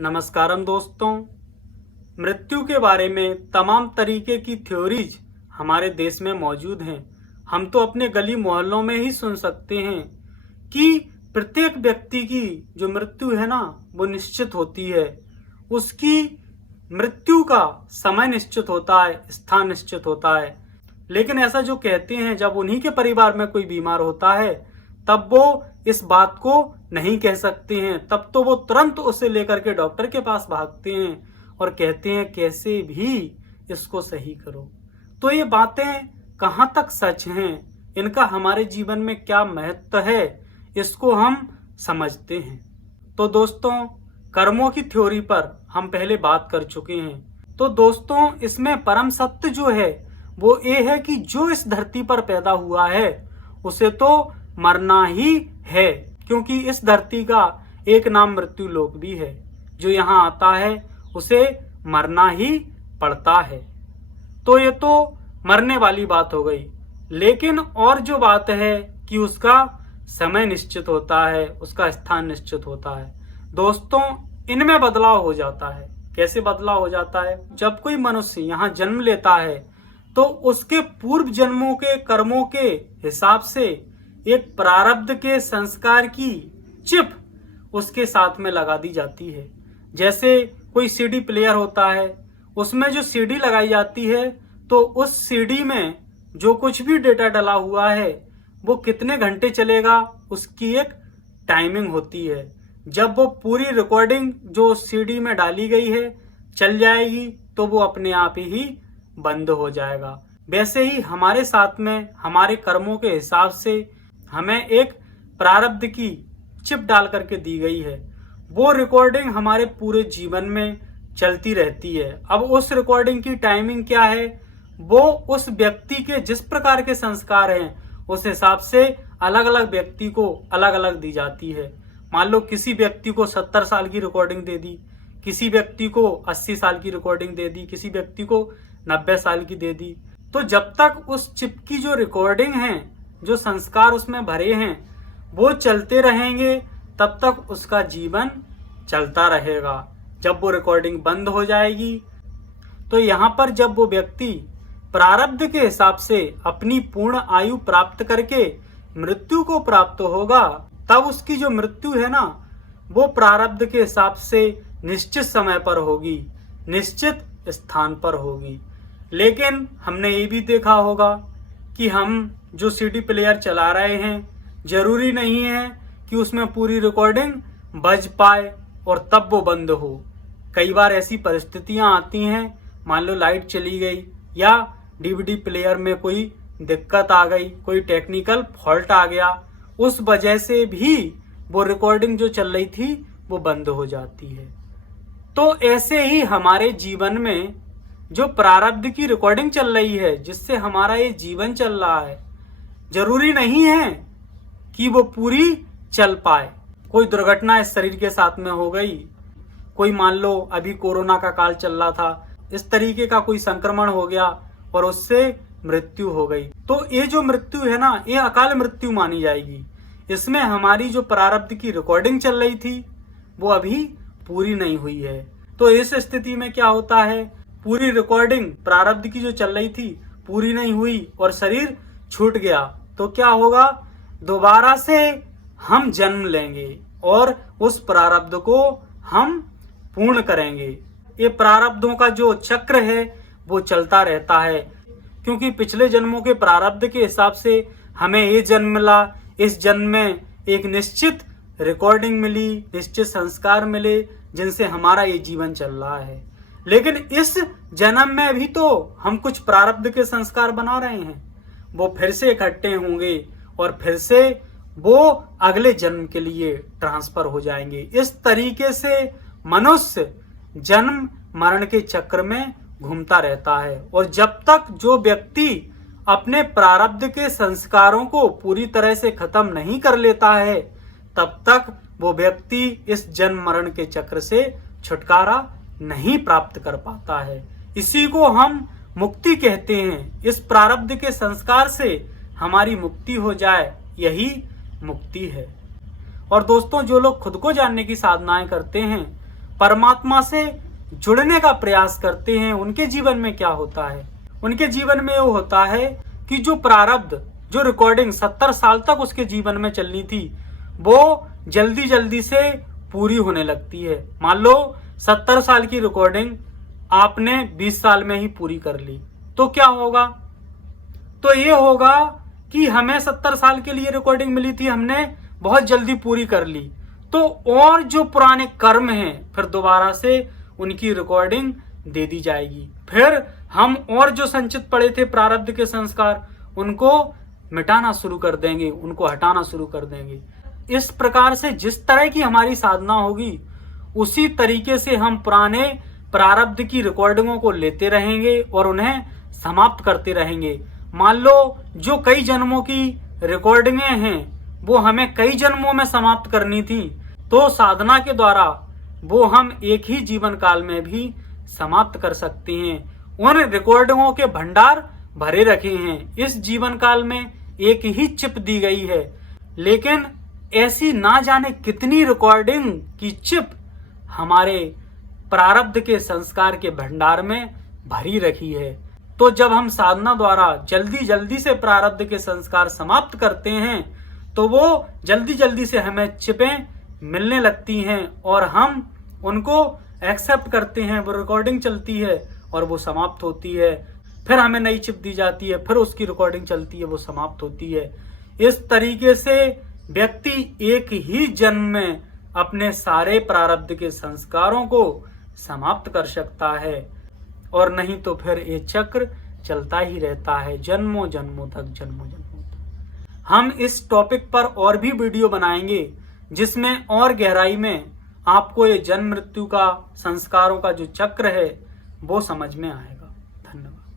नमस्कारम दोस्तों। मृत्यु के बारे में तमाम तरीके की थ्योरीज हमारे देश में मौजूद हैं। हम तो अपने गली मोहल्लों में ही सुन सकते हैं कि प्रत्येक व्यक्ति की जो मृत्यु है ना वो निश्चित होती है। उसकी मृत्यु का समय निश्चित होता है, स्थान निश्चित होता है। लेकिन ऐसा जो कहते हैं, जब उन्हीं के परिवार में कोई बीमार होता है तब वो इस बात को नहीं कह सकते हैं। तब तो वो तुरंत उसे लेकर के डॉक्टर के पास भागते हैं और कहते हैं कैसे भी इसको सही करो। तो ये बातें कहाँ तक सच हैं, इनका हमारे जीवन में क्या महत्व है, इसको हम समझते हैं। तो दोस्तों, कर्मों की थ्योरी पर हम पहले बात कर चुके हैं। तो दोस्तों, इसमें परम सत्य जो है वो ये है कि जो इस धरती पर पैदा हुआ है उसे तो मरना ही है, क्योंकि इस धरती का एक नाम मृत्यु लोक भी है। जो यहाँ आता है उसे मरना ही पड़ता है। तो ये तो मरने वाली बात हो गई। लेकिन और जो बात है कि उसका समय निश्चित होता है, उसका स्थान निश्चित होता है। दोस्तों, इनमें बदलाव हो जाता है। कैसे बदलाव हो जाता है? जब कोई मनुष्य यहाँ जन्म लेता है तो उसके पूर्व जन्मों के कर्मों के हिसाब से एक प्रारब्ध के संस्कार की चिप उसके साथ में लगा दी जाती है। जैसे कोई सीडी प्लेयर होता है, उसमें जो सीडी लगाई जाती है तो उस सीडी में जो कुछ भी डेटा डला हुआ है वो कितने घंटे चलेगा उसकी एक टाइमिंग होती है। जब वो पूरी रिकॉर्डिंग जो सीडी में डाली गई है चल जाएगी तो वो अपने आप ही बंद हो जाएगा। वैसे ही हमारे साथ में हमारे कर्मों के हिसाब से हमें एक प्रारब्ध की चिप डाल करके दी गई है। वो रिकॉर्डिंग हमारे पूरे जीवन में चलती रहती है। अब उस रिकॉर्डिंग की टाइमिंग क्या है, वो उस व्यक्ति के जिस प्रकार के संस्कार हैं उस हिसाब से अलग अलग व्यक्ति को अलग अलग दी जाती है। मान लो किसी व्यक्ति को 70 साल की रिकॉर्डिंग दे दी, किसी व्यक्ति को 80 साल की रिकॉर्डिंग दे दी, किसी व्यक्ति को 90 साल की दे दी। तो जब तक उस चिप की जो रिकॉर्डिंग है, जो संस्कार उसमें भरे हैं वो चलते रहेंगे तब तक उसका जीवन चलता रहेगा। जब वो रिकॉर्डिंग बंद हो जाएगी तो यहाँ पर जब वो व्यक्ति प्रारब्ध के हिसाब से अपनी पूर्ण आयु प्राप्त करके मृत्यु को प्राप्त होगा, तब उसकी जो मृत्यु है ना वो प्रारब्ध के हिसाब से निश्चित समय पर होगी, निश्चित स्थान पर होगी। लेकिन हमने ये भी देखा होगा कि हम जो सीडी प्लेयर चला रहे हैं, जरूरी नहीं है कि उसमें पूरी रिकॉर्डिंग बज पाए और तब वो बंद हो। कई बार ऐसी परिस्थितियां आती हैं, मान लो लाइट चली गई या डीवीडी प्लेयर में कोई दिक्कत आ गई, कोई टेक्निकल फॉल्ट आ गया, उस वजह से भी वो रिकॉर्डिंग जो चल रही थी वो बंद हो जाती है। तो ऐसे ही हमारे जीवन में जो प्रारब्ध की रिकॉर्डिंग चल रही है, जिससे हमारा ये जीवन चल रहा है, जरूरी नहीं है कि वो पूरी चल पाए। कोई दुर्घटना इस शरीर के साथ में हो गई, कोई मान लो अभी कोरोना का काल चल रहा था, इस तरीके का कोई संक्रमण हो गया और उससे मृत्यु हो गई, तो ये जो मृत्यु है ना ये अकाल मृत्यु मानी जाएगी। इसमें हमारी जो प्रारब्ध की रिकॉर्डिंग चल रही थी वो अभी पूरी नहीं हुई है। तो इस स्थिति में क्या होता है, पूरी रिकॉर्डिंग प्रारब्ध की जो चल रही थी पूरी नहीं हुई और शरीर छूट गया, तो क्या होगा, दोबारा से हम जन्म लेंगे और उस प्रारब्ध को हम पूर्ण करेंगे। ये प्रारब्धों का जो चक्र है वो चलता रहता है, क्योंकि पिछले जन्मों के प्रारब्ध के हिसाब से हमें ये जन्म मिला, इस जन्म में एक निश्चित रिकॉर्डिंग मिली, निश्चित संस्कार मिले जिनसे हमारा ये जीवन चल रहा है। लेकिन इस जन्म में भी तो हम कुछ प्रारब्ध के संस्कार बना रहे हैं, वो फिर से इकट्ठे होंगे और फिर से वो अगले जन्म के लिए ट्रांसफर हो जाएंगे। इस तरीके से मनुष्य जन्म मरण के चक्र में घूमता रहता है। और जब तक जो व्यक्ति अपने प्रारब्ध के संस्कारों को पूरी तरह से खत्म नहीं कर लेता है, तब तक वो व्यक्ति इस जन्म मरण के चक्र से छुटकारा नहीं प्राप्त कर पाता है। इसी को हम मुक्ति कहते हैं। इस प्रारब्ध के संस्कार से हमारी मुक्ति हो जाए, यही मुक्ति है। और दोस्तों, जो लोग खुद को जानने की साधनाएं करते हैं परमात्मा से जुड़ने का प्रयास करते हैं, उनके जीवन में क्या होता है? उनके जीवन में वो होता है कि जो प्रारब्ध, जो रिकॉर्डिंग 70 साल तक उसके जीवन में चलनी थी, वो जल्दी जल्दी से पूरी होने लगती है। मान लो 70 साल की रिकॉर्डिंग आपने 20 साल में ही पूरी कर ली, तो क्या होगा? तो ये होगा कि हमें 70 साल के लिए रिकॉर्डिंग मिली थी, हमने बहुत जल्दी पूरी कर ली, तो और जो पुराने कर्म हैं फिर दोबारा से उनकी रिकॉर्डिंग दे दी जाएगी। फिर हम और जो संचित पड़े थे प्रारब्ध के संस्कार, उनको मिटाना शुरू कर देंगे, उनको हटाना शुरू कर देंगे। इस प्रकार से जिस तरह की हमारी साधना होगी, उसी तरीके से हम पुराने प्रारब्ध की रिकॉर्डिंगों को लेते रहेंगे और उन्हें समाप्त करते रहेंगे। मान लो जो कई जन्मों की रिकॉर्डिंगें हैं वो हमें कई जन्मों में समाप्त करनी थी, तो साधना के द्वारा वो हम एक ही जीवन काल में भी समाप्त कर सकते हैं। उन रिकॉर्डिंगों के भंडार भरे रखे हैं, इस जीवन काल में एक ही चिप दी गई है, लेकिन ऐसी ना जाने कितनी रिकॉर्डिंग की चिप हमारे प्रारब्ध के संस्कार के भंडार में भरी रखी है। तो जब हम साधना द्वारा जल्दी जल्दी से प्रारब्ध के संस्कार समाप्त करते हैं, तो वो जल्दी जल्दी से हमें चिपें मिलने लगती हैं और हम उनको एक्सेप्ट करते हैं, वो रिकॉर्डिंग चलती है और वो समाप्त होती है। फिर हमें नई चिप दी जाती है, फिर उसकी रिकॉर्डिंग चलती है, वो समाप्त होती है। इस तरीके से व्यक्ति एक ही जन्म में अपने सारे प्रारब्ध के संस्कारों को समाप्त कर सकता है, और नहीं तो फिर ये चक्र चलता ही रहता है जन्मों जन्मों तक, जन्मों जन्मों तक। हम इस टॉपिक पर और भी वीडियो बनाएंगे जिसमें और गहराई में आपको ये जन्म मृत्यु का, संस्कारों का जो चक्र है वो समझ में आएगा। धन्यवाद।